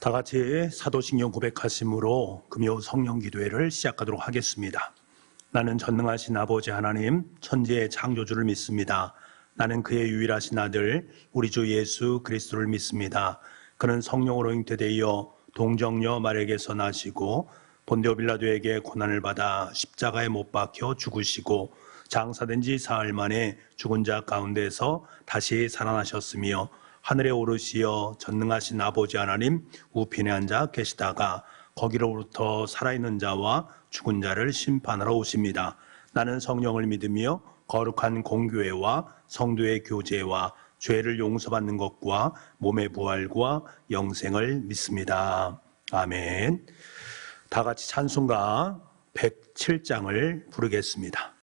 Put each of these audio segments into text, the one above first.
다 같이 사도신경 고백하심으로 금요 성령기도회를 시작하도록 하겠습니다. 나는 전능하신 아버지 하나님 천지의 창조주를 믿습니다. 나는 그의 유일하신 아들 우리 주 예수 그리스도를 믿습니다. 그는 성령으로 잉태되어 동정녀 마리아에게서 나시고 본디오 빌라도에게 고난을 받아 십자가에 못 박혀 죽으시고 장사된 지 사흘 만에 죽은 자 가운데서 다시 살아나셨으며 하늘에 오르시어 전능하신 아버지 하나님 우편에 앉아 계시다가 거기로부터 살아있는 자와 죽은 자를 심판하러 오십니다. 나는 성령을 믿으며 거룩한 공교회와 성도의 교제와 죄를 용서받는 것과 몸의 부활과 영생을 믿습니다. 아멘. 다 같이 찬송가 107장을 부르겠습니다.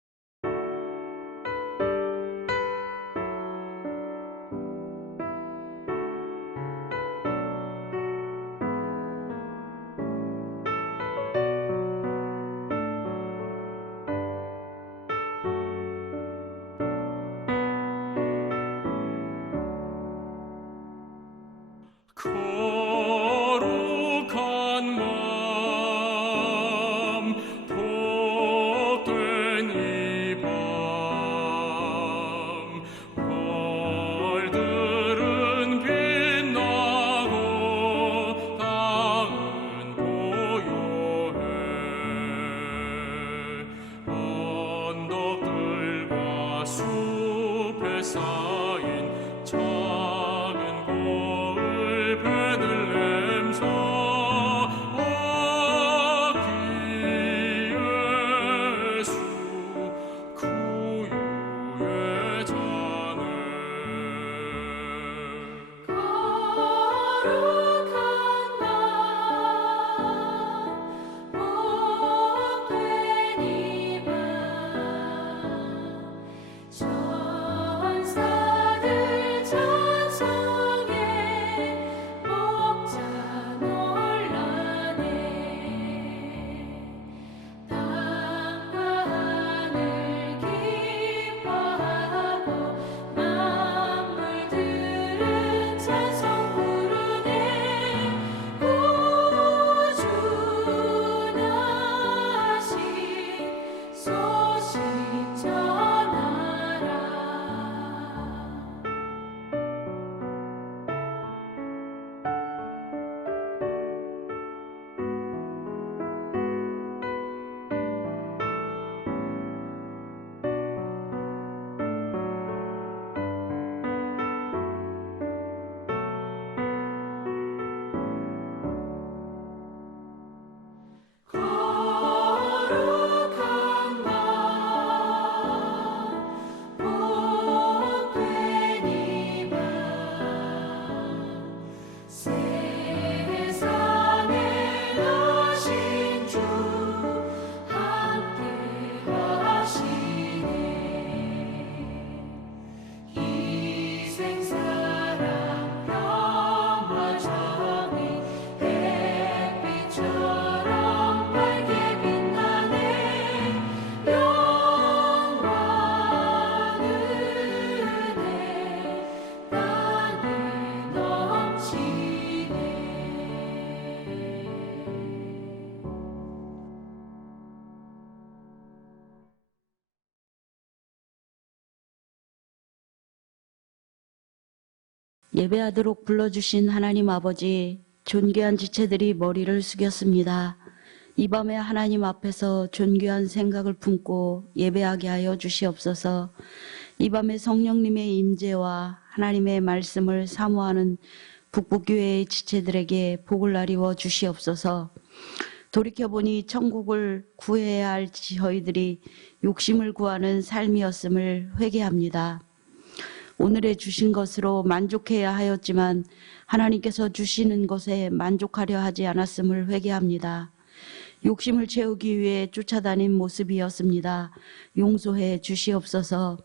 예배하도록 불러주신 하나님 아버지, 존귀한 지체들이 머리를 숙였습니다. 이 밤에 하나님 앞에서 존귀한 생각을 품고 예배하게 하여 주시옵소서. 이 밤에 성령님의 임재와 하나님의 말씀을 사모하는 북북교회의 지체들에게 복을 나리워 주시옵소서. 돌이켜보니 천국을 구해야 할 저희들이 욕심을 구하는 삶이었음을 회개합니다. 오늘에 주신 것으로 만족해야 하였지만 하나님께서 주시는 것에 만족하려 하지 않았음을 회개합니다. 욕심을 채우기 위해 쫓아다닌 모습이었습니다. 용서해 주시옵소서.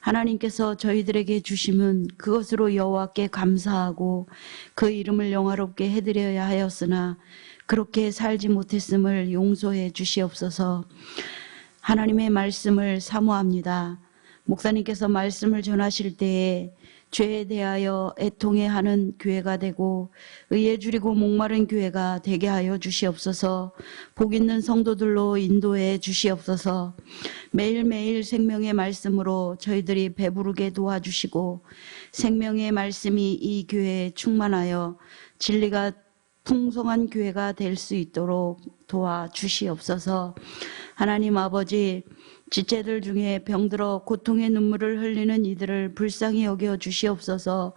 하나님께서 저희들에게 주심은 그것으로 여호와께 감사하고 그 이름을 영화롭게 해드려야 하였으나 그렇게 살지 못했음을 용서해 주시옵소서. 하나님의 말씀을 사모합니다. 목사님께서 말씀을 전하실 때에 죄에 대하여 애통해하는 교회가 되고 의에 줄이고 목마른 교회가 되게 하여 주시옵소서. 복 있는 성도들로 인도해 주시옵소서. 매일매일 생명의 말씀으로 저희들이 배부르게 도와주시고 생명의 말씀이 이 교회에 충만하여 진리가 풍성한 교회가 될 수 있도록 도와주시옵소서. 하나님 아버지, 지체들 중에 병들어 고통의 눈물을 흘리는 이들을 불쌍히 여겨 주시옵소서.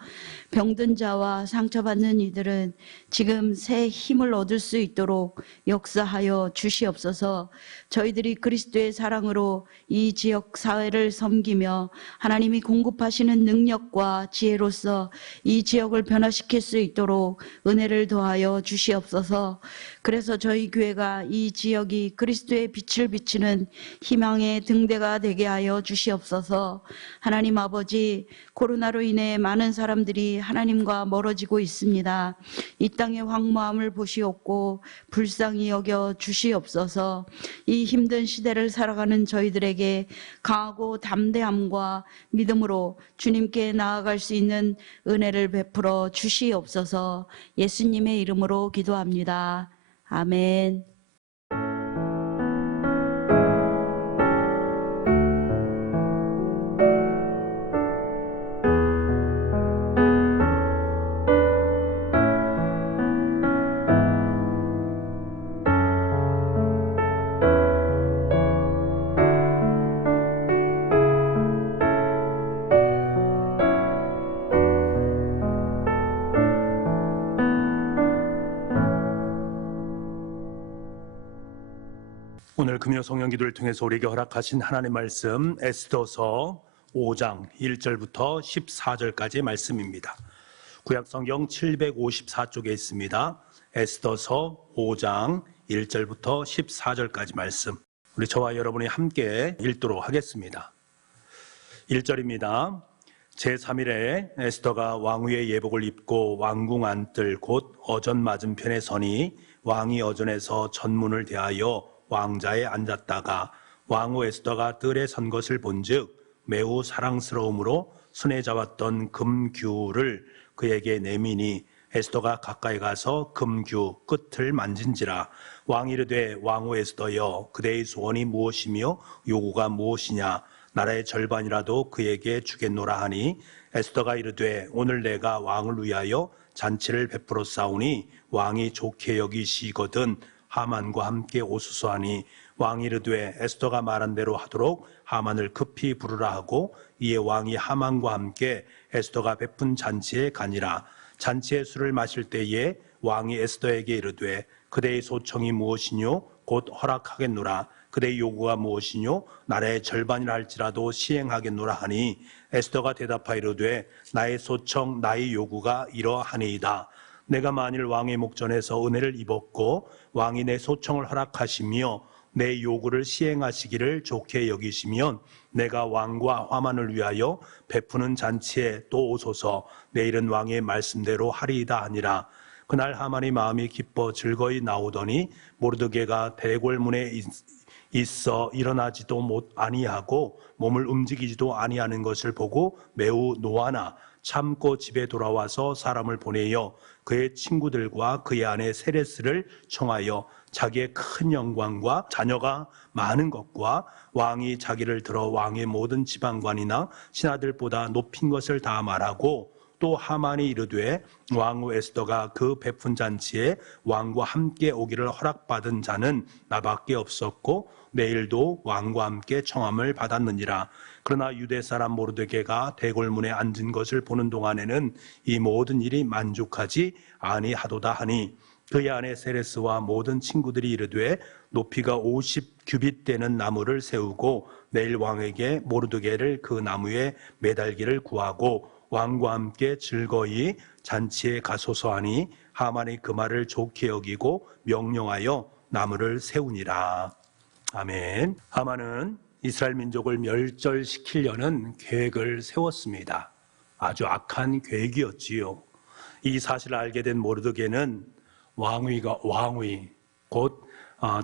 병든 자와 상처받는 이들은 지금 새 힘을 얻을 수 있도록 역사하여 주시옵소서. 저희들이 그리스도의 사랑으로 이 지역 사회를 섬기며 하나님이 공급하시는 능력과 지혜로서 이 지역을 변화시킬 수 있도록 은혜를 더하여 주시옵소서. 그래서 저희 교회가 이 지역이 그리스도의 빛을 비치는 희망의 등대가 되게 하여 주시옵소서. 하나님 아버지, 코로나로 인해 많은 사람들이 하나님과 멀어지고 있습니다. 이 땅의 황무함을 보시옵고 불쌍히 여겨 주시옵소서. 이 힘든 시대를 살아가는 저희들에게 강하고 담대함과 믿음으로 주님께 나아갈 수 있는 은혜를 베풀어 주시옵소서. 예수님의 이름으로 기도합니다. 아멘. 오늘 금요 성령 기도를 통해서 우리에게 허락하신 하나님의 말씀 에스더서 5장 1절부터 14절까지의 말씀입니다. 구약 성경 754쪽에 있습니다. 에스더서 5장 1절부터 14절까지 말씀. 우리 저와 여러분이 함께 읽도록 하겠습니다. 1절입니다. 제3일에 에스더가 왕후의 예복을 입고 왕궁 안뜰 곧 어전 맞은편에 서니 왕이 어전에서 전문을 대하여 왕자에 앉았다가 왕후 에스더가 뜰에 선 것을 본즉 매우 사랑스러움으로 손에 잡았던 금규를 그에게 내미니 에스더가 가까이 가서 금규 끝을 만진지라. 왕이 이르되 왕후 에스더여, 그대의 소원이 무엇이며 요구가 무엇이냐? 나라의 절반이라도 그에게 주겠노라 하니 에스더가 이르되 오늘 내가 왕을 위하여 잔치를 베풀어 싸우니 왕이 좋게 여기시거든 하만과 함께 오소서 하니 왕이 이르되 에스더가 말한 대로 하도록 하만을 급히 부르라 하고 이에 왕이 하만과 함께 에스더가 베푼 잔치에 가니라. 잔치의 술을 마실 때에 왕이 에스더에게 이르되 그대의 소청이 무엇이뇨? 곧 허락하겠노라. 그대의 요구가 무엇이뇨? 나라의 절반이라 할지라도 시행하겠노라 하니 에스더가 대답하이르되 나의 소청 나의 요구가 이러하니이다. 내가 만일 왕의 목전에서 은혜를 입었고 왕이 내 소청을 허락하시며 내 요구를 시행하시기를 좋게 여기시면 내가 왕과 하만을 위하여 베푸는 잔치에 또 오소서. 내일은 왕의 말씀대로 하리이다 하니라. 그날 하만의 마음이 기뻐 즐거이 나오더니 모르드게가 대궐문에 있어 일어나지도 아니하고 몸을 움직이지도 아니하는 것을 보고 매우 노하나 참고 집에 돌아와서 사람을 보내어 그의 친구들과 그의 아내 세레스를 청하여 자기의 큰 영광과 자녀가 많은 것과 왕이 자기를 들어 왕의 모든 지방관이나 신하들보다 높인 것을 다 말하고 또 하만이 이르되 왕후 에스더가 그 베푼 잔치에 왕과 함께 오기를 허락받은 자는 나밖에 없었고 내일도 왕과 함께 청함을 받았느니라. 그러나 유대 사람 모르드게가 대궐문에 앉은 것을 보는 동안에는 이 모든 일이 만족하지 아니하도다 하니 그의 아내 세레스와 모든 친구들이 이르되 높이가 50규빗 되는 나무를 세우고 내일 왕에게 모르드게를 그 나무에 매달기를 구하고 왕과 함께 즐거이 잔치에 가소서 하니 하만이 그 말을 좋게 여기고 명령하여 나무를 세우니라. 아멘. 하만은 이스라엘 민족을 멸절시키려는 계획을 세웠습니다. 아주 악한 계획이었지요. 이 사실을 알게 된 모르드게는 왕위 곧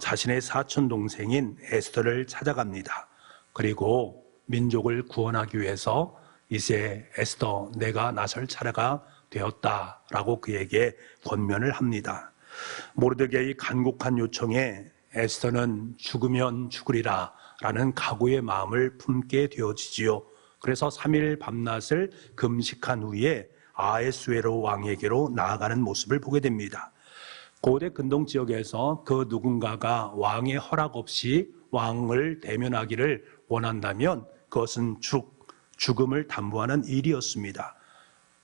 자신의 사촌 동생인 에스더를 찾아갑니다. 그리고 민족을 구원하기 위해서 이제 에스더 내가 나설 차례가 되었다라고 그에게 권면을 합니다. 모르드게의 간곡한 요청에 에스더는 죽으면 죽으리라 라는 각오의 마음을 품게 되어지지요. 그래서 3일 밤낮을 금식한 후에 아하수에로 왕에게로 나아가는 모습을 보게 됩니다. 고대 근동 지역에서 그 누군가가 왕의 허락 없이 왕을 대면하기를 원한다면 그것은 죽음을 담보하는 일이었습니다.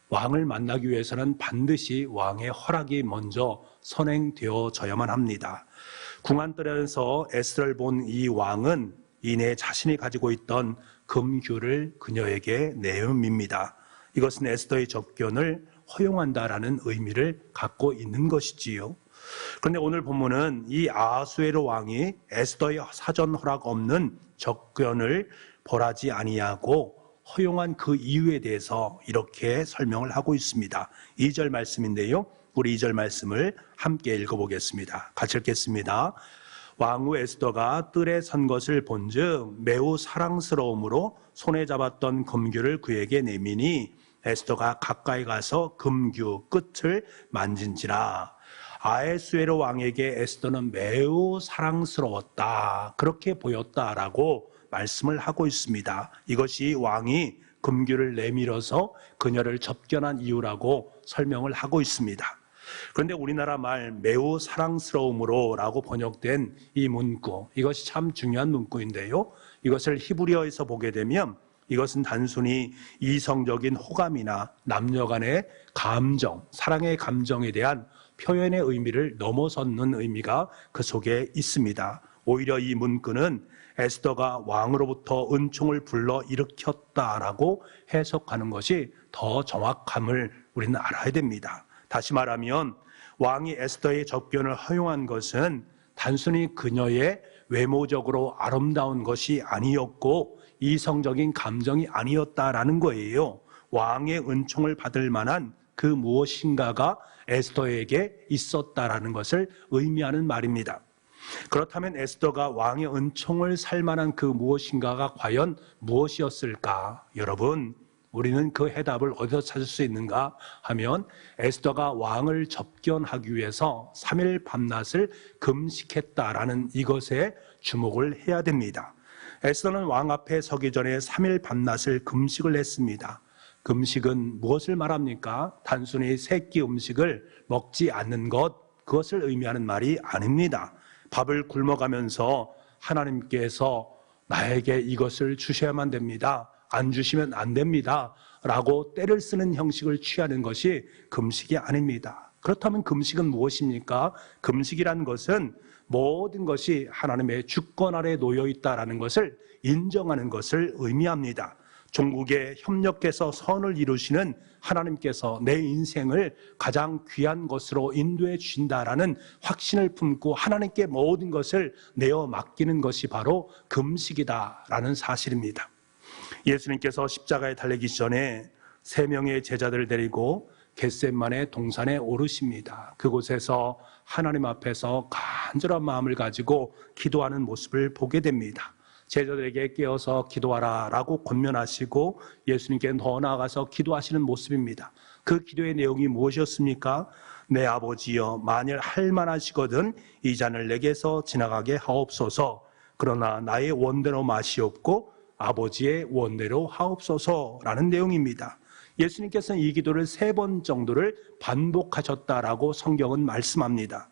왕을 만나기 위해서는 반드시 왕의 허락이 먼저 선행되어져야만 합니다. 궁안뜰에서 에스더를 본 이 왕은 이내 자신이 가지고 있던 금규를 그녀에게 내음입니다. 이것은 에스더의 접견을 허용한다라는 의미를 갖고 있는 것이지요. 그런데 오늘 본문은 이 아하수에로 왕이 에스더의 사전 허락 없는 접견을 벌하지 아니하고 허용한 그 이유에 대해서 이렇게 설명을 하고 있습니다. 2절 말씀인데요. 우리 2절 말씀을 함께 읽어보겠습니다. 같이 읽겠습니다. 왕후 에스더가 뜰에 선 것을 본즉 매우 사랑스러움으로 손에 잡았던 금규를 그에게 내미니 에스더가 가까이 가서 금규 끝을 만진지라. 아하수에로 왕에게 에스더는 매우 사랑스러웠다. 그렇게 보였다라고 말씀을 하고 있습니다. 이것이 왕이 금규를 내밀어서 그녀를 접견한 이유라고 설명을 하고 있습니다. 그런데 우리나라 말 매우 사랑스러움으로 라고 번역된 이 문구, 이것이 참 중요한 문구인데요. 이것을 히브리어에서 보게 되면 이것은 단순히 이성적인 호감이나 남녀 간의 감정, 사랑의 감정에 대한 표현의 의미를 넘어서는 의미가 그 속에 있습니다. 오히려 이 문구는 에스더가 왕으로부터 은총을 불러 일으켰다라고 해석하는 것이 더 정확함을 우리는 알아야 됩니다. 다시 말하면 왕이 에스더의 접견을 허용한 것은 단순히 그녀의 외모적으로 아름다운 것이 아니었고 이성적인 감정이 아니었다라는 거예요. 왕의 은총을 받을 만한 그 무엇인가가 에스더에게 있었다라는 것을 의미하는 말입니다. 그렇다면 에스더가 왕의 은총을 살 만한 그 무엇인가가 과연 무엇이었을까? 여러분, 우리는 그 해답을 어디서 찾을 수 있는가 하면 에스더가 왕을 접견하기 위해서 3일 밤낮을 금식했다라는 이것에 주목을 해야 됩니다. 에스더는 왕 앞에 서기 전에 3일 밤낮을 금식을 했습니다. 금식은 무엇을 말합니까? 단순히 새끼 음식을 먹지 않는 것, 그것을 의미하는 말이 아닙니다. 밥을 굶어가면서 하나님께서 나에게 이것을 주셔야만 됩니다. 안 주시면 안 됩니다. 라고 때를 쓰는 형식을 취하는 것이 금식이 아닙니다. 그렇다면 금식은 무엇입니까? 금식이란 것은 모든 것이 하나님의 주권 아래 놓여 있다라는 것을 인정하는 것을 의미합니다. 종국에 협력해서 선을 이루시는 하나님께서 내 인생을 가장 귀한 것으로 인도해 주신다라는 확신을 품고 하나님께 모든 것을 내어 맡기는 것이 바로 금식이다라는 사실입니다. 예수님께서 십자가에 달리기 전에 3명의 제자들을 데리고 겟세마네 동산에 오르십니다. 그곳에서 하나님 앞에서 간절한 마음을 가지고 기도하는 모습을 보게 됩니다. 제자들에게 깨어서 기도하라 라고 권면하시고 예수님께 더 나아가서 기도하시는 모습입니다. 그 기도의 내용이 무엇이었습니까? 내 아버지여, 만일 할만하시거든 이 잔을 내게서 지나가게 하옵소서. 그러나 나의 원대로 마시옵고 아버지의 원대로 하옵소서라는 내용입니다. 예수님께서는 이 기도를 3번 정도를 반복하셨다라고 성경은 말씀합니다.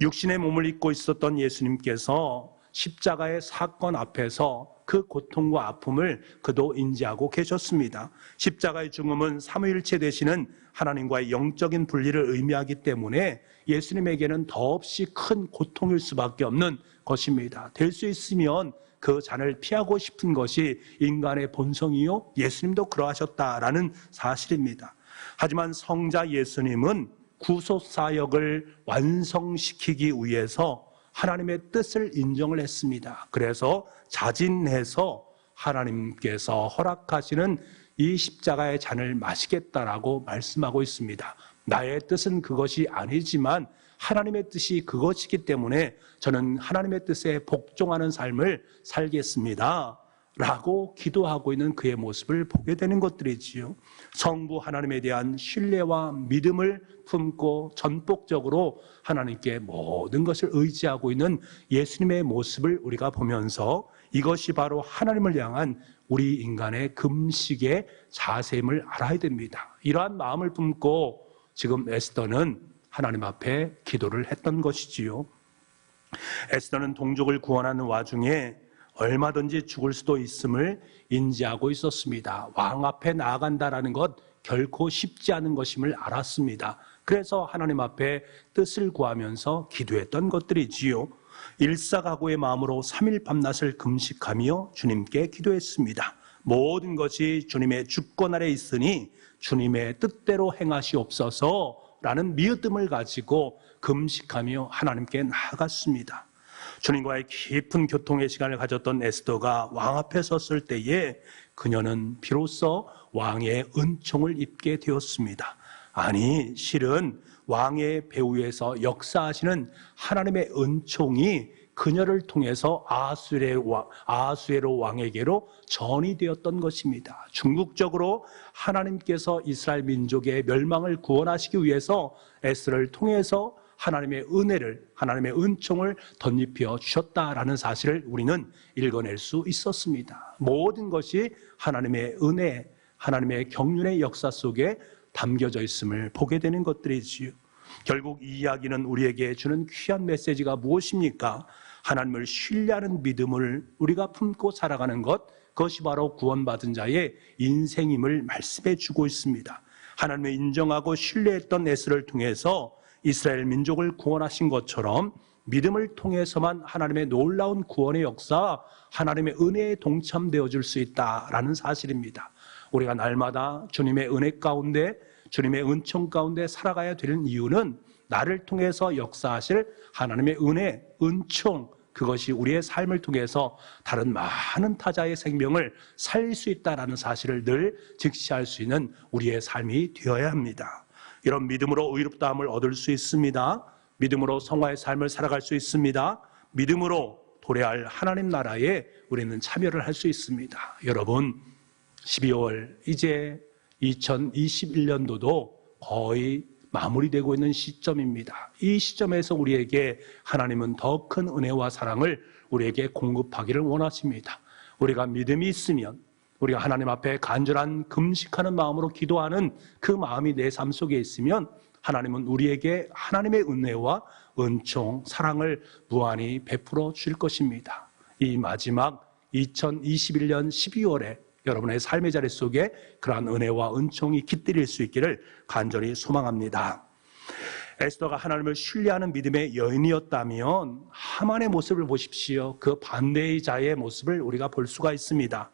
육신의 몸을 입고 있었던 예수님께서 십자가의 사건 앞에서 그 고통과 아픔을 그도 인지하고 계셨습니다. 십자가의 죽음은 삼위일체 되시는 하나님과의 영적인 분리를 의미하기 때문에 예수님에게는 더없이 큰 고통일 수밖에 없는 것입니다. 될 수 있으면 그 잔을 피하고 싶은 것이 인간의 본성이요, 예수님도 그러하셨다라는 사실입니다. 하지만 성자 예수님은 구속사역을 완성시키기 위해서 하나님의 뜻을 인정을 했습니다. 그래서 자진해서 하나님께서 허락하시는 이 십자가의 잔을 마시겠다라고 말씀하고 있습니다. 나의 뜻은 그것이 아니지만 하나님의 뜻이 그것이기 때문에 저는 하나님의 뜻에 복종하는 삶을 살겠습니다 라고 기도하고 있는 그의 모습을 보게 되는 것들이지요. 성부 하나님에 대한 신뢰와 믿음을 품고 전폭적으로 하나님께 모든 것을 의지하고 있는 예수님의 모습을 우리가 보면서 이것이 바로 하나님을 향한 우리 인간의 금식의 자세임을 알아야 됩니다. 이러한 마음을 품고 지금 에스더는 하나님 앞에 기도를 했던 것이지요. 에스더는 동족을 구원하는 와중에 얼마든지 죽을 수도 있음을 인지하고 있었습니다. 왕 앞에 나아간다라는 것 결코 쉽지 않은 것임을 알았습니다. 그래서 하나님 앞에 뜻을 구하면서 기도했던 것들이지요. 일사각오의 마음으로 3일 밤낮을 금식하며 주님께 기도했습니다. 모든 것이 주님의 주권 아래 있으니 주님의 뜻대로 행하시옵소서라는 믿음을 가지고 금식하며 하나님께 나아갔습니다. 주님과의 깊은 교통의 시간을 가졌던 에스더가 왕 앞에 섰을 때에 그녀는 비로소 왕의 은총을 입게 되었습니다. 아니, 실은 왕의 배후에서 역사하시는 하나님의 은총이 그녀를 통해서 아하수에로 왕에게로 전이 되었던 것입니다. 궁극적으로 하나님께서 이스라엘 민족의 멸망을 구원하시기 위해서 에스더를 통해서 하나님의 은혜를, 하나님의 은총을 덧입혀 주셨다라는 사실을 우리는 읽어낼 수 있었습니다. 모든 것이 하나님의 은혜, 하나님의 경륜의 역사 속에 담겨져 있음을 보게 되는 것들이지요. 결국 이 이야기는 우리에게 주는 귀한 메시지가 무엇입니까? 하나님을 신뢰하는 믿음을 우리가 품고 살아가는 것, 그것이 바로 구원받은 자의 인생임을 말씀해 주고 있습니다. 하나님을 인정하고 신뢰했던 에스더를 통해서 이스라엘 민족을 구원하신 것처럼 믿음을 통해서만 하나님의 놀라운 구원의 역사, 하나님의 은혜에 동참되어 줄 수 있다라는 사실입니다. 우리가 날마다 주님의 은혜 가운데, 주님의 은총 가운데 살아가야 되는 이유는 나를 통해서 역사하실 하나님의 은혜, 은총, 그것이 우리의 삶을 통해서 다른 많은 타자의 생명을 살릴 수 있다라는 사실을 늘 직시할 수 있는 우리의 삶이 되어야 합니다. 이런 믿음으로 의롭다함을 얻을 수 있습니다. 믿음으로 성화의 삶을 살아갈 수 있습니다. 믿음으로 도래할 하나님 나라에 우리는 참여를 할 수 있습니다. 여러분, 12월 이제 2021년도도 거의 마무리되고 있는 시점입니다. 이 시점에서 우리에게 하나님은 더 큰 은혜와 사랑을 우리에게 공급하기를 원하십니다. 우리가 믿음이 있으면, 우리가 하나님 앞에 간절한 금식하는 마음으로 기도하는 그 마음이 내 삶 속에 있으면 하나님은 우리에게 하나님의 은혜와 은총, 사랑을 무한히 베풀어 줄 것입니다. 이 마지막 2021년 12월에 여러분의 삶의 자리 속에 그러한 은혜와 은총이 깃들일 수 있기를 간절히 소망합니다. 에스더가 하나님을 신뢰하는 믿음의 여인이었다면 하만의 모습을 보십시오. 그 반대의 자의 모습을 우리가 볼 수가 있습니다.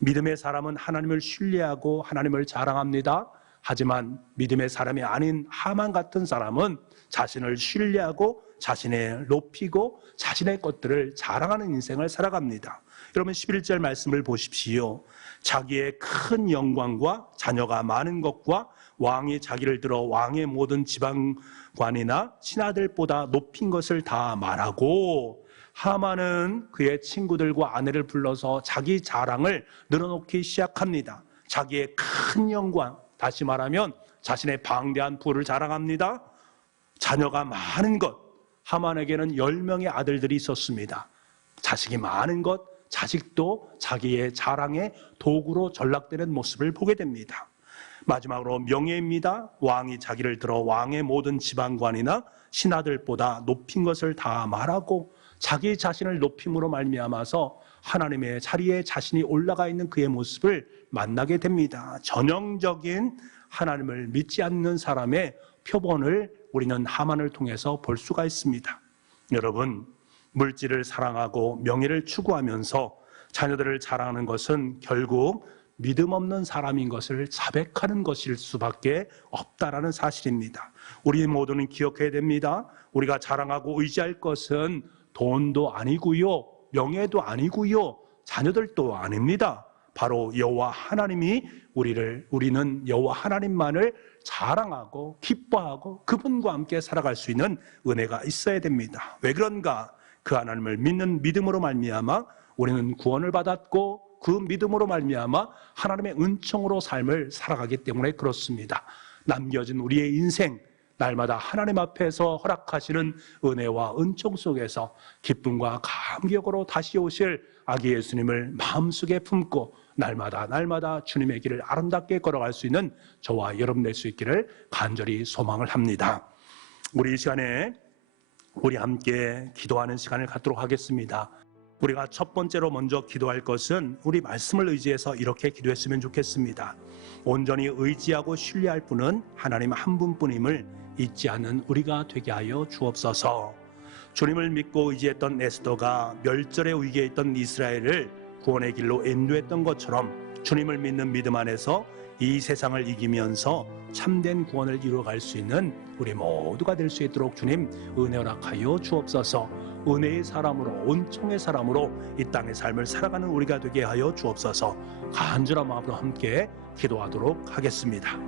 믿음의 사람은 하나님을 신뢰하고 하나님을 자랑합니다. 하지만 믿음의 사람이 아닌 하만 같은 사람은 자신을 신뢰하고 자신을 높이고 자신의 것들을 자랑하는 인생을 살아갑니다. 여러분 11절 말씀을 보십시오. 자기의 큰 영광과 자녀가 많은 것과 왕이 자기를 들어 왕의 모든 지방관이나 신하들보다 높인 것을 다 말하고, 하만은 그의 친구들과 아내를 불러서 자기 자랑을 늘어놓기 시작합니다. 자기의 큰 영광, 다시 말하면 자신의 방대한 부를 자랑합니다. 자녀가 많은 것, 하만에게는 10명의 아들들이 있었습니다. 자식이 많은 것, 자식도 자기의 자랑의 도구로 전락되는 모습을 보게 됩니다. 마지막으로 명예입니다. 왕이 자기를 들어 왕의 모든 지방관이나 신하들보다 높인 것을 다 말하고 자기 자신을 높임으로 말미암아서 하나님의 자리에 자신이 올라가 있는 그의 모습을 만나게 됩니다. 전형적인 하나님을 믿지 않는 사람의 표본을 우리는 하만을 통해서 볼 수가 있습니다. 여러분, 물질을 사랑하고 명예를 추구하면서 자녀들을 자랑하는 것은 결국 믿음 없는 사람인 것을 자백하는 것일 수밖에 없다라는 사실입니다. 우리 모두는 기억해야 됩니다. 우리가 자랑하고 의지할 것은 돈도 아니고요, 명예도 아니고요, 자녀들도 아닙니다. 바로 여호와 하나님이 우리는 여호와 하나님만을 자랑하고 기뻐하고 그분과 함께 살아갈 수 있는 은혜가 있어야 됩니다. 왜 그런가? 그 하나님을 믿는 믿음으로 말미암아 우리는 구원을 받았고 그 믿음으로 말미암아 하나님의 은총으로 삶을 살아가기 때문에 그렇습니다. 남겨진 우리의 인생, 날마다 하나님 앞에서 허락하시는 은혜와 은총 속에서 기쁨과 감격으로 다시 오실 아기 예수님을 마음속에 품고 날마다 주님의 길을 아름답게 걸어갈 수 있는 저와 여러분 될 수 있기를 간절히 소망을 합니다. 우리 이 시간에 우리 함께 기도하는 시간을 갖도록 하겠습니다. 우리가 첫 번째로 먼저 기도할 것은 우리 말씀을 의지해서 이렇게 기도했으면 좋겠습니다. 온전히 의지하고 신뢰할 분은 하나님 한 분뿐임을 잊지 않는 우리가 되게 하여 주옵소서. 주님을 믿고 의지했던 에스더가 멸절의 위기에 있던 이스라엘을 구원의 길로 인도했던 것처럼 주님을 믿는 믿음 안에서 이 세상을 이기면서 참된 구원을 이루어갈 수 있는 우리 모두가 될 수 있도록 주님 은혜 허락하여 주옵소서. 은혜의 사람으로, 은총의 사람으로 이 땅의 삶을 살아가는 우리가 되게 하여 주옵소서. 간절한 마음으로 함께 기도하도록 하겠습니다.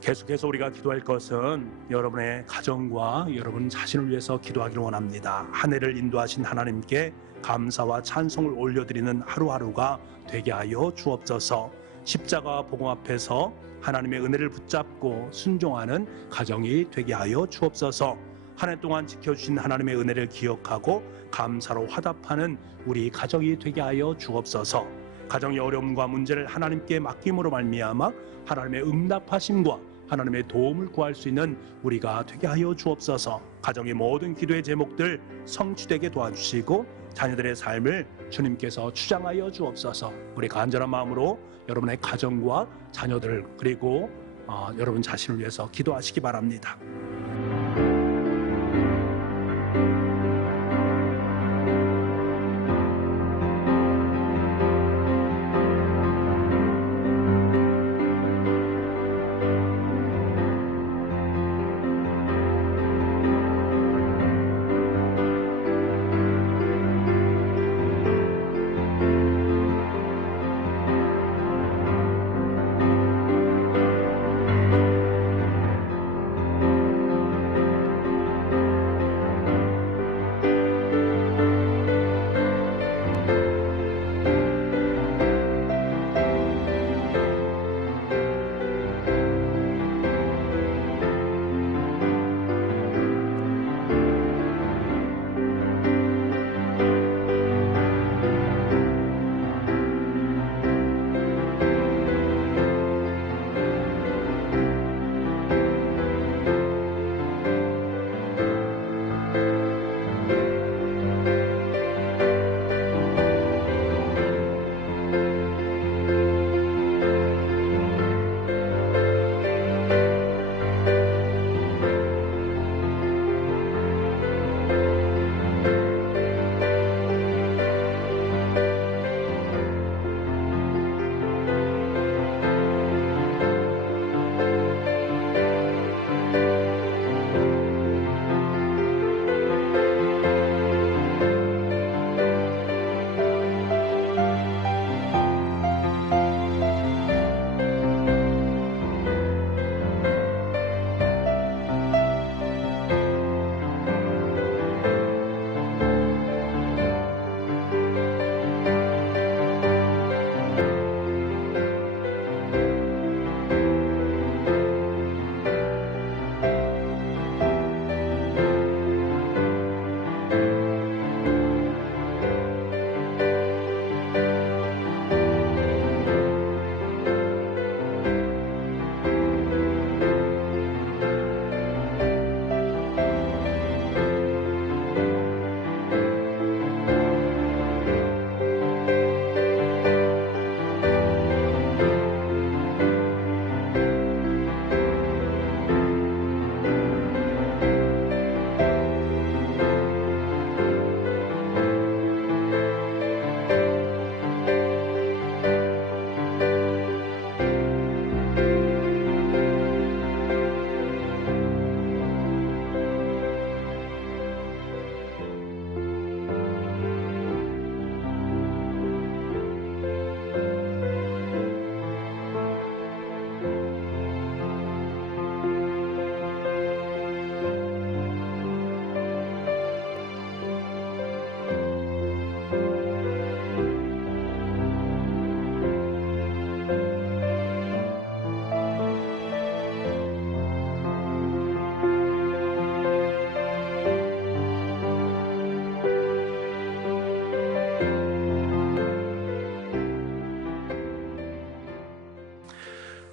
계속해서 우리가 기도할 것은 여러분의 가정과 여러분 자신을 위해서 기도하기를 원합니다. 한 해를 인도하신 하나님께 감사와 찬송을 올려드리는 하루하루가 되게 하여 주옵소서. 십자가 복음 앞에서 하나님의 은혜를 붙잡고 순종하는 가정이 되게 하여 주옵소서. 한 해 동안 지켜주신 하나님의 은혜를 기억하고 감사로 화답하는 우리 가정이 되게 하여 주옵소서. 가정의 어려움과 문제를 하나님께 맡김으로 말미암아 하나님의 응답하심과 하나님의 도움을 구할 수 있는 우리가 되게 하여 주옵소서. 가정의 모든 기도의 제목들 성취되게 도와주시고 자녀들의 삶을 주님께서 주장하여 주옵소서. 우리 간절한 마음으로 여러분의 가정과 자녀들 그리고 여러분 자신을 위해서 기도하시기 바랍니다.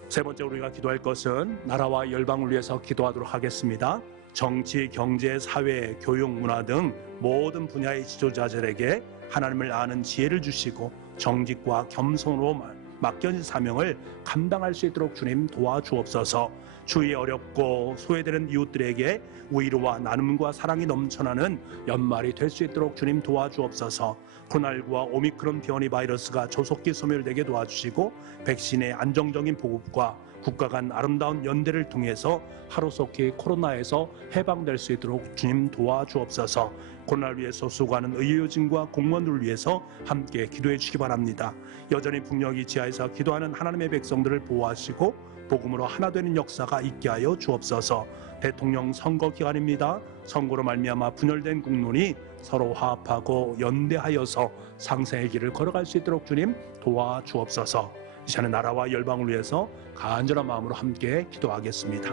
세 번째 우리가 기도할 것은 나라와 열방을 위해서 기도하도록 하겠습니다. 정치, 경제, 사회, 교육, 문화 등 모든 분야의 지도자들에게 하나님을 아는 지혜를 주시고 정직과 겸손으로 맡겨진 사명을 감당할 수 있도록 주님 도와주옵소서. 주위에 어렵고 소외되는 이웃들에게 위로와 나눔과 사랑이 넘쳐나는 연말이 될 수 있도록 주님 도와주옵소서. 코로나19와 오미크론 변이 바이러스가 조속히 소멸되게 도와주시고 백신의 안정적인 보급과 국가 간 아름다운 연대를 통해서 하루속히 코로나에서 해방될 수 있도록 주님 도와주옵소서. 코로나를 위해서 수고하는 의료진과 공무원들을 위해서 함께 기도해 주시기 바랍니다. 여전히 북녘이 지하에서 기도하는 하나님의 백성들을 보호하시고 복음으로 하나 되는 역사가 있게 하여 주옵소서. 대통령 선거 기간입니다. 선거로 말미암아 분열된 국론이 서로 화합하고 연대하여서 상생의 길을 걸어갈 수 있도록 주님 도와주옵소서. 이 시간에 나라와 열방을 위해서 간절한 마음으로 함께 기도하겠습니다.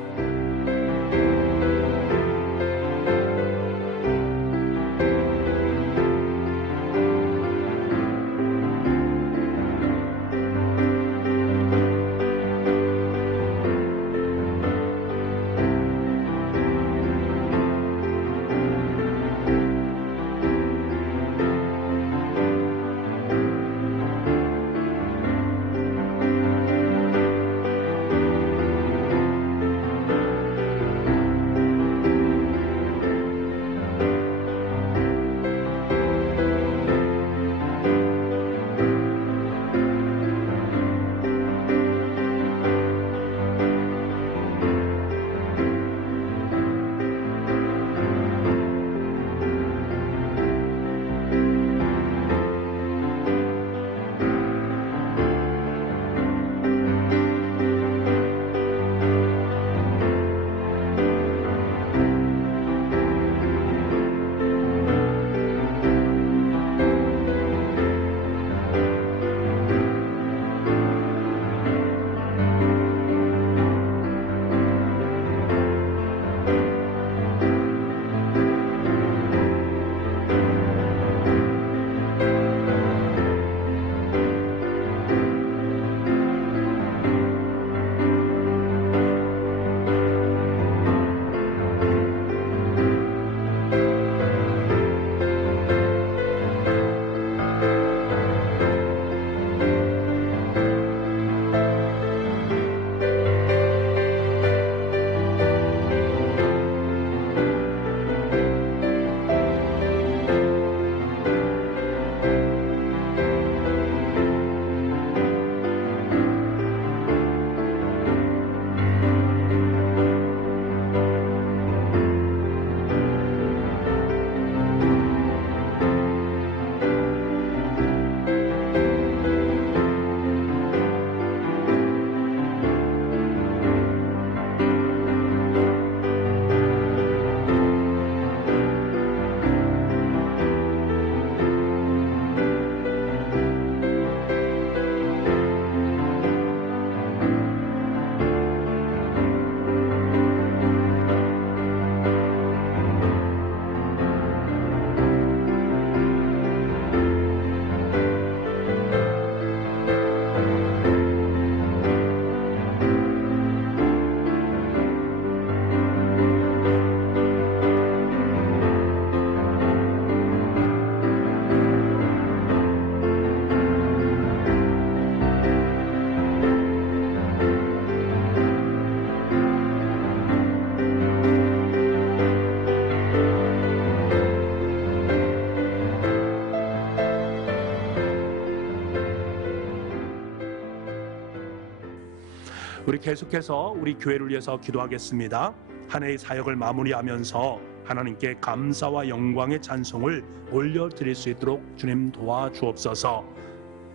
우리 계속해서 우리 교회를 위해서 기도하겠습니다. 한 해의 사역을 마무리하면서 하나님께 감사와 영광의 찬송을 올려드릴 수 있도록 주님 도와주옵소서.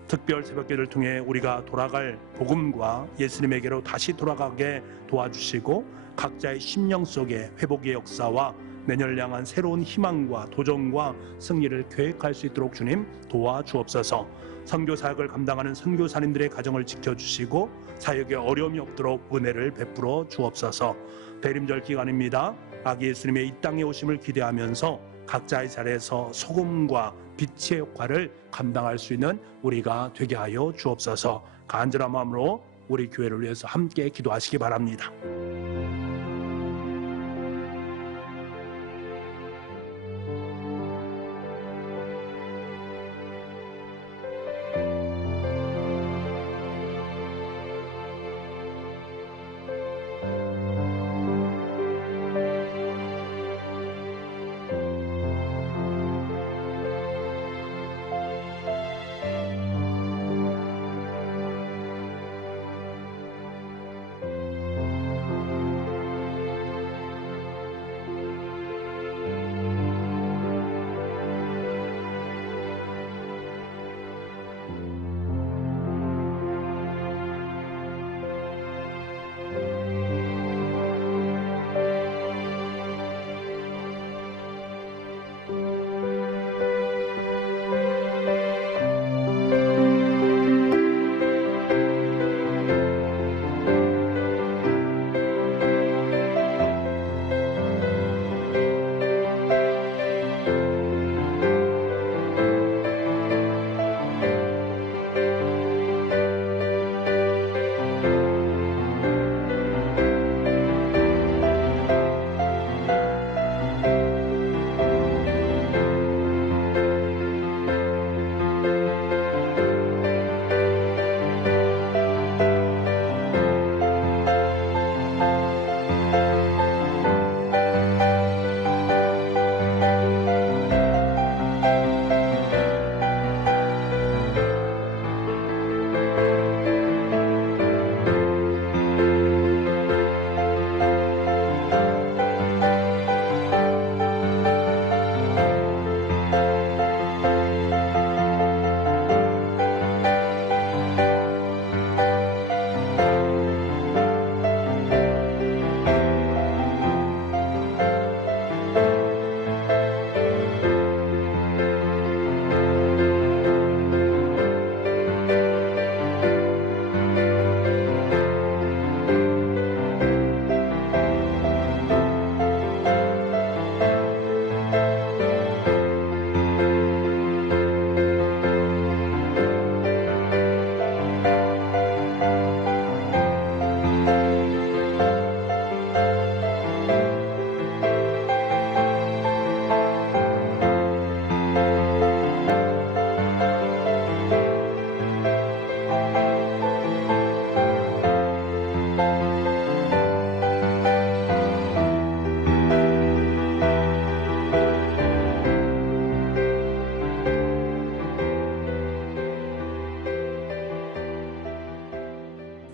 특별 새벽기를 통해 우리가 돌아갈 복음과 예수님에게로 다시 돌아가게 도와주시고 각자의 심령 속에 회복의 역사와 내년을 향한 새로운 희망과 도전과 승리를 계획할 수 있도록 주님 도와주옵소서. 선교 사역을 감당하는 선교사님들의 가정을 지켜주시고 사역에 어려움이 없도록 은혜를 베풀어 주옵소서. 대림절 기간입니다. 아기 예수님의 이 땅에 오심을 기대하면서 각자의 자리에서 소금과 빛의 역할을 감당할 수 있는 우리가 되게 하여 주옵소서. 간절한 마음으로 우리 교회를 위해서 함께 기도하시기 바랍니다.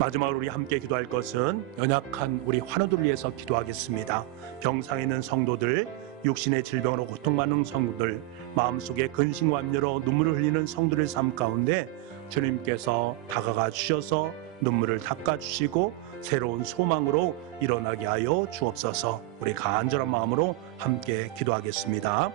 마지막으로 우리 함께 기도할 것은 연약한 우리 환우들을 위해서 기도하겠습니다. 병상에 있는 성도들, 육신의 질병으로 고통받는 성도들, 마음속에 근심과 염려로 눈물을 흘리는 성도들의 삶 가운데 주님께서 다가가 주셔서 눈물을 닦아주시고 새로운 소망으로 일어나게 하여 주옵소서. 우리 간절한 마음으로 함께 기도하겠습니다.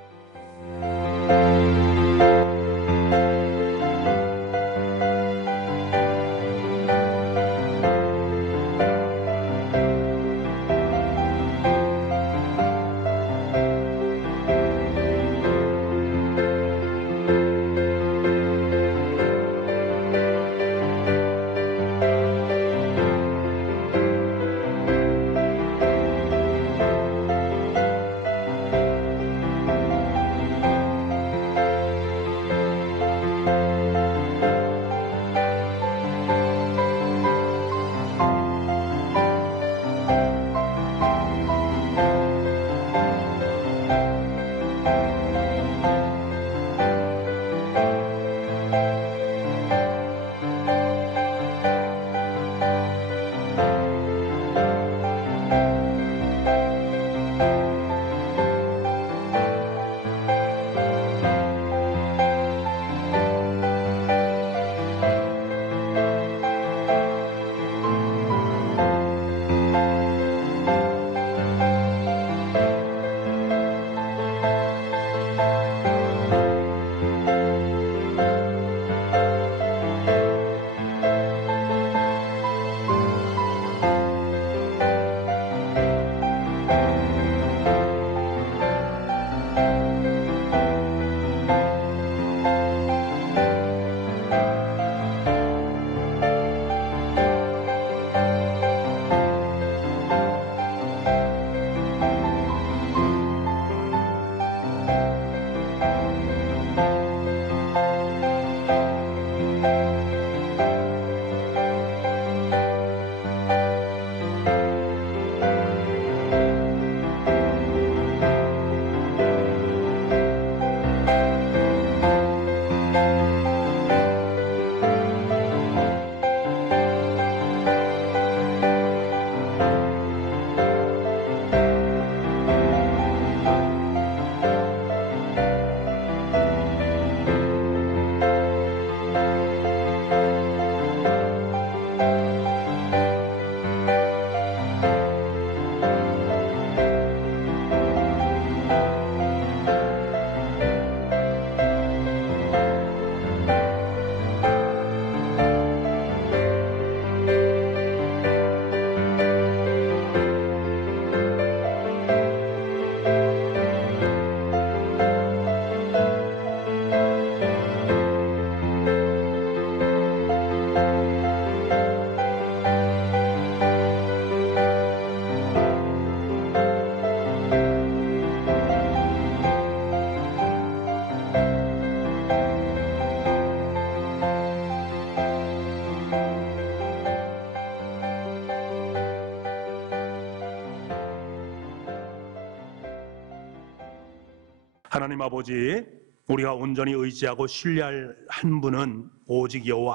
하나님 아버지, 우리가 온전히 의지하고 신뢰할 한 분은 오직 여호와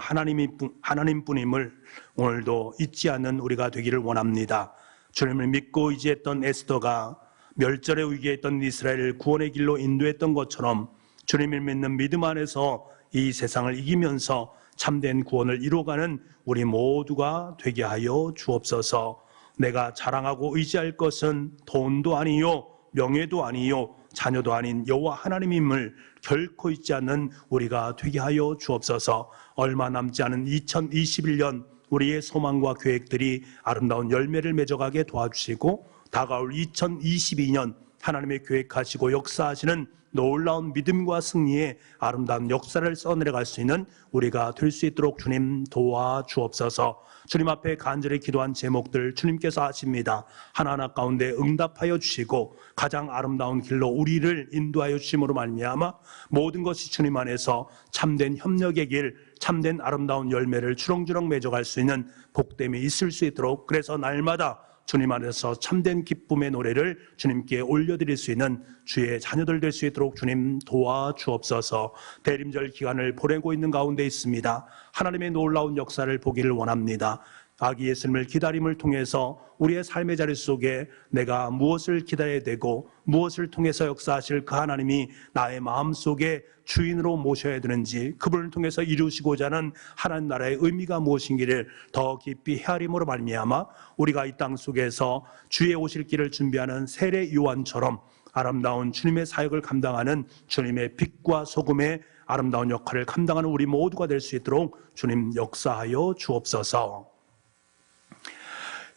하나님뿐임을 오늘도 잊지 않는 우리가 되기를 원합니다. 주님을 믿고 의지했던 에스더가 멸절의 위기에 있던 이스라엘을 구원의 길로 인도했던 것처럼 주님을 믿는 믿음 안에서 이 세상을 이기면서 참된 구원을 이루어가는 우리 모두가 되게 하여 주옵소서. 내가 자랑하고 의지할 것은 돈도 아니요 명예도 아니요 자녀도 아닌 여호와 하나님임을 결코 잊지 않는 우리가 되게 하여 주옵소서. 얼마 남지 않은 2021년 우리의 소망과 계획들이 아름다운 열매를 맺어가게 도와주시고 다가올 2022년 하나님의 계획하시고 역사하시는 놀라운 믿음과 승리의 아름다운 역사를 써내려갈 수 있는 우리가 될 수 있도록 주님 도와주옵소서. 주님 앞에 간절히 기도한 제목들 주님께서 아십니다. 하나하나 가운데 응답하여 주시고 가장 아름다운 길로 우리를 인도하여 주심으로 말미암아 모든 것이 주님 안에서 참된 협력의 길, 참된 아름다운 열매를 주렁주렁 맺어갈 수 있는 복됨이 있을 수 있도록, 그래서 날마다 주님 안에서 참된 기쁨의 노래를 주님께 올려드릴 수 있는 주의 자녀들 될 수 있도록 주님 도와주옵소서. 대림절 기간을 보내고 있는 가운데 있습니다. 하나님의 놀라운 역사를 보기를 원합니다. 아기 예수님을 기다림을 통해서 우리의 삶의 자리 속에 내가 무엇을 기다려야 되고 무엇을 통해서 역사하실 그 하나님이 나의 마음속에 주인으로 모셔야 되는지, 그분을 통해서 이루시고자 하는 하나님 나라의 의미가 무엇인지를 더 깊이 헤아림으로 말미암아 우리가 이 땅 속에서 주의 오실 길을 준비하는 세례 요한처럼 아름다운 주님의 사역을 감당하는 주님의 빛과 소금의 아름다운 역할을 감당하는 우리 모두가 될 수 있도록 주님 역사하여 주옵소서.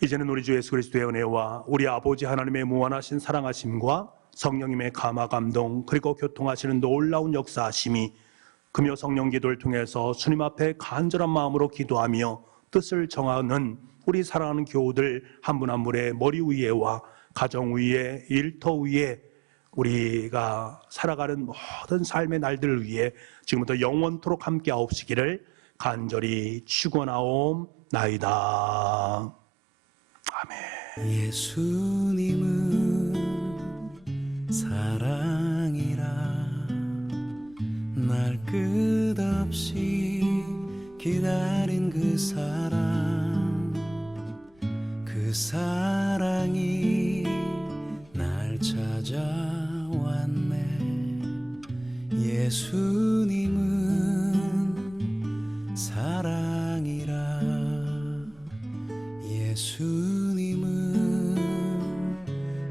이제는 우리 주 예수 그리스도의 은혜와 우리 아버지 하나님의 무한하신 사랑하심과 성령님의 감화 감동 그리고 교통하시는 놀라운 역사하심이 금요 성령 기도를 통해서 주님 앞에 간절한 마음으로 기도하며 뜻을 정하는 우리 사랑하는 교우들 한 분 한 분의 머리 위에와 가정 위에, 일터 위에, 우리가 살아가는 모든 삶의 날들 위에 지금부터 영원토록 함께 하옵시기를 간절히 축원하옵나이다. 아멘. 예수님은 사랑이라 날 끝없이 기다린 그 사랑이 날 찾아왔네. 예수님은 사랑이라 예수님은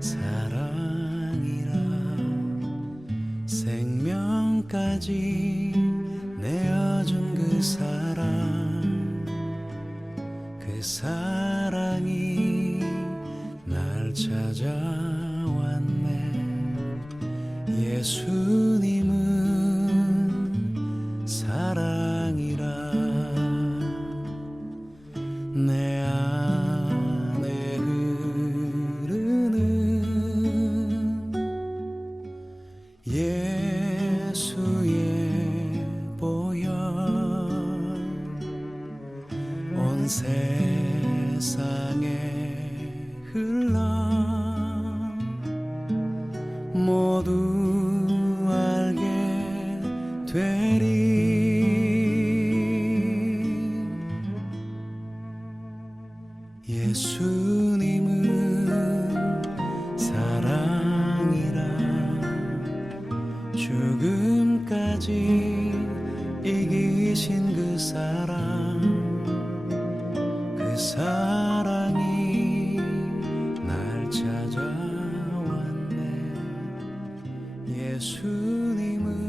사랑이라 생명까지 내어준 그 사랑이 날 찾아왔네. 예수님은 사랑이라 내 안에 흐르는 예수의 보혈 온 세상에 흘러 모두 알게 되리. 예수님은 사랑이라 죽음까지 이기신 그 사랑이 날 찾아왔네. 예수님은